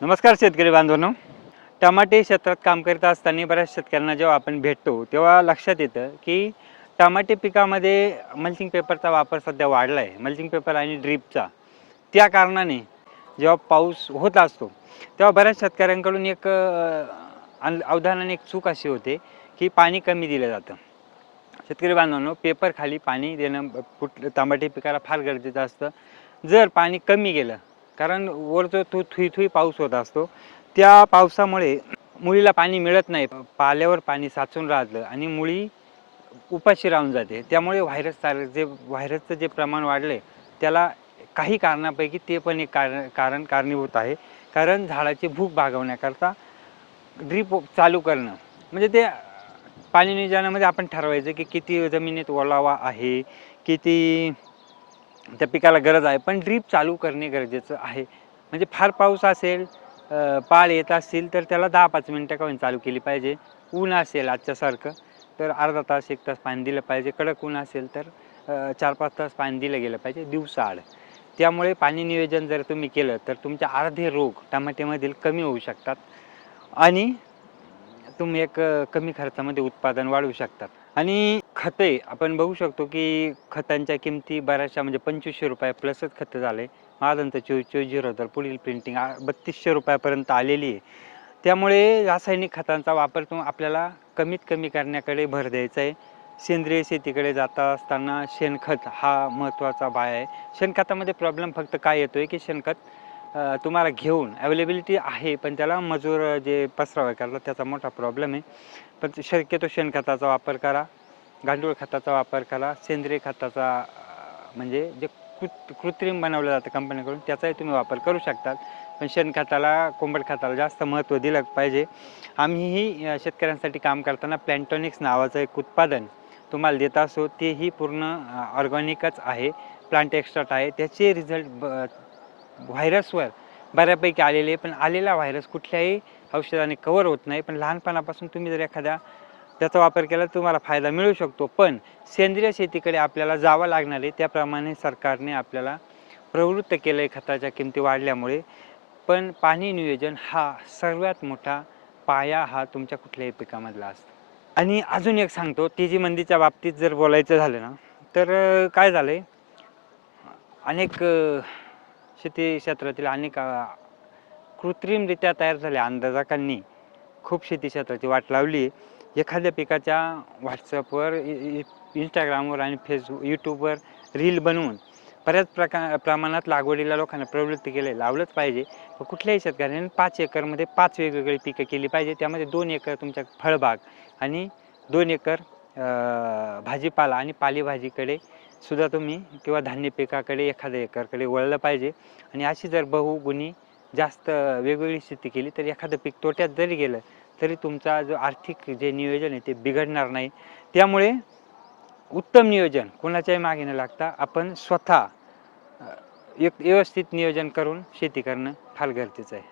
नमस्कार शेतकरी बांधवांनो. टमाटे क्षेत्रात काम करत असताना बऱ्याच शेतकऱ्यांना जेव्हा आपण भेटतो तेव्हा लक्षात येतं की टमाटे पिकामध्ये मल्चिंग पेपरचा वापर सध्या वाढला आहे. मल्चिंग पेपर आणि ड्रीपचा. त्या कारणाने जेव्हा पाऊस होत असतो तेव्हा बऱ्याच शेतकऱ्यांकडून अवधानाने एक चूक अशी होते की पाणी कमी दिलं जातं. शेतकरी बांधवांनो, पेपर खाली पाणी देणं टमाटे पिकाला फार गरजेचं असतं. जर पाणी कमी गेलं, कारण वर जो थुई-थुई पाऊस होत असतो, त्या पावसामुळे मुळीला पाणी मिळत नाही. पाल्यावर पाणी साचून राहतं आणि मुळी उपाशी राहून जाते. त्यामुळे व्हायरसचं जे प्रमाण वाढले, त्याला काही कारणापैकी ते पण एक कारण कारणीभूत आहे. कारण झाडाची भूक भागवण्याकरता ड्रीप चालू करणं, म्हणजे ते पाणी नियोजनामध्ये आपण ठरवायचं की किती जमिनीत ओलावा आहे, किती त्या पिकाला गरज आहे. पण ड्रीप चालू करणे गरजेचं आहे. म्हणजे फार पाऊस असेल, पाळ येत असतील तर त्याला 10-5 मिनिटं का होईना चालू केली पाहिजे. ऊन असेल आजच्यासारखं तर अर्धा तास, 1 तास पाणी दिलं पाहिजे. कडक ऊन असेल तर 4-5 तास पाणी दिलं गेलं पाहिजे दिवसाआड. त्यामुळे पाणी नियोजन जर तुम्ही केलं तर तुमचे अर्धे रोग टमाट्यामधील कमी होऊ शकतात आणि तुम्ही कमी खर्चामध्ये उत्पादन वाढवू शकतात. आणि खते आपण बघू शकतो की खतांच्या किमती बऱ्याचशा म्हणजे ₹2500 प्लसच खतं झाले. महाजन तर 24-24 तर पुढील प्रिंटिंग ₹3200 आलेली आहे. त्यामुळे रासायनिक खतांचा वापर आपल्याला कमीत कमी करण्याकडे भर द्यायचा आहे. सेंद्रिय शेतीकडे जाता असताना शेणखत हा महत्त्वाचा बाय आहे. शेणखतामध्ये प्रॉब्लेम फक्त काय येतोय की शेणखत तुम्हाला घेऊन अवेलेबिलिटी आहे, पण त्याला मजूर जे पसरावे करतात त्याचा मोठा प्रॉब्लेम आहे. पण शक्यतो शेणखताचा वापर करा, गांडूळ खताचा वापर करा, सेंद्रिय खताचा म्हणजे जे कृत्रिम बनवलं जातं कंपनीकडून त्याचाही तुम्ही वापर करू शकतात. पण शेणखताला, कोंबड खताला जास्त महत्त्व दिलं पाहिजे. आम्हीही शेतकऱ्यांसाठी काम करताना प्लॅन्टोनिक्स नावाचं एक उत्पादन तुम्हाला देत असतो. तेही पूर्ण ऑर्गॅनिकच आहे, प्लांट एक्स्ट्रॅक्ट आहे. त्याचे रिझल्ट व्हायरसवर बऱ्यापैकी आलेले आहे. पण आलेला व्हायरस कुठल्याही औषधाने कव्हर होत नाही. पण लहानपणापासून तुम्ही जर एखाद्या त्याचा वापर केला तर तुम्हाला फायदा मिळू शकतो. पण सेंद्रिय शेतीकडे आपल्याला जावं लागणार आहे. त्याप्रमाणे सरकारने आपल्याला प्रवृत्त केलं आहे खताच्या किमती वाढल्यामुळे. पण पाणी नियोजन हा सर्वात मोठा पाया हा तुमच्या कुठल्याही पिकामधला असतो. आणि अजून एक सांगतो, तेजी मंदीच्या बाबतीत जर बोलायचं झालं ना, तर काय झालंय, अनेक शेती क्षेत्रातील अनेक कृत्रिमरित्या तयार झाल्या अंदाजाकांनी खूप शेती क्षेत्राची वाट लावली आहे. एखाद्या पिकाच्या WhatsAppवर, Instagramवर आणि YouTubeवर रील बनवून बऱ्याच प्रमाणात लागवडीला लोकांना प्रवृत्त केले. लावलंच पाहिजे. पण कुठल्याही शेतकऱ्याने 5 एकरमध्ये 5 वेगवेगळी पिकं केली पाहिजे. त्यामध्ये 2 एकर तुमच्या फळबाग आणि 2 एकर भाजीपाला आणि पालेभाजीकडे सुद्धा तुम्ही किंवा धान्य पिकाकडे एखाद्या एकरकडे वळलं पाहिजे. आणि अशी जर बहुगुणी जास्त वेगवेगळी शेती केली तर एखादं पीक तोट्यात जरी गेलं तरी तुमचा जो आर्थिक जे नियोजन आहे ते बिघडणार नाही. त्यामुळे उत्तम नियोजन कोणाच्याही मागे न लागता आपण स्वतः एक व्यवस्थित नियोजन करून शेती करणं फार गरजेचं आहे.